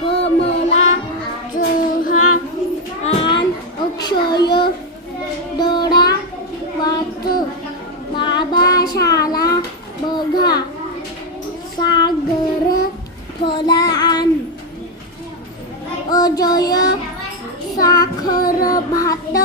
कमला चव्हाण अक्षय दडा वाच बाबा शाला बघा सागर फलान अजय साखर भात